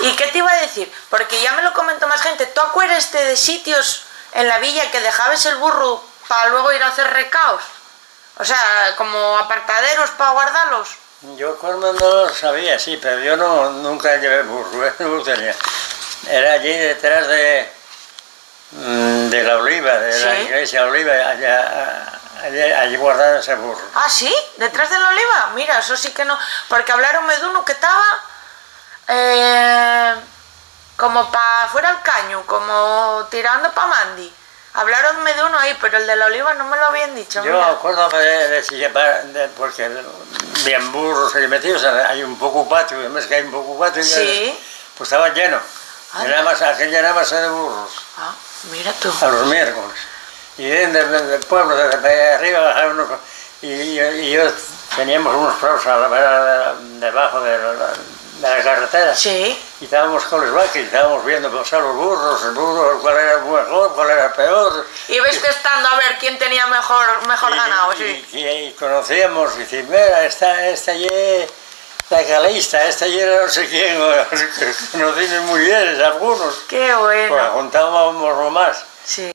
¿Y qué te iba a decir? Porque ya me lo comentó más gente. ¿Tú acuerdas de sitios en la villa que dejabas el burro para luego ir a hacer recaos? O sea, como apartaderos para guardarlos. Yo cuando no lo sabía, sí, pero yo nunca llevé burro, no tenía. Era allí detrás de la Oliva, de la iglesia Oliva, allí guardaron ese burro. Ah, ¿sí? ¿Detrás de la oliva? Mira, eso sí que no... Porque hablaronme de uno que estaba... como para fuera al caño, como tirando para Mandi. Hablaronme de uno ahí, pero el de la oliva no me lo habían dicho. Yo acuérdame porque bien burros ahí metidos, hay un poco patio, además que hay un poco patio, sí. Pues estaba lleno. Aquel llenábase de burros. Ah, mira tú. A los miércoles. Y del pueblo, de arriba, bajaban y yo teníamos unos prados a la vera debajo de la carretera. Sí. Y estábamos con los vaques, estábamos viendo pasar los burros, el burro, cuál era mejor, cuál era peor. Ibais testando a ver quién tenía mejor ganado, sí. Y conocíamos, y decíamos, mira, esta allí, la calista, esta allí no sé quién, conocimos muy bien, algunos. Qué bueno. Pues juntábamos lo más. Sí.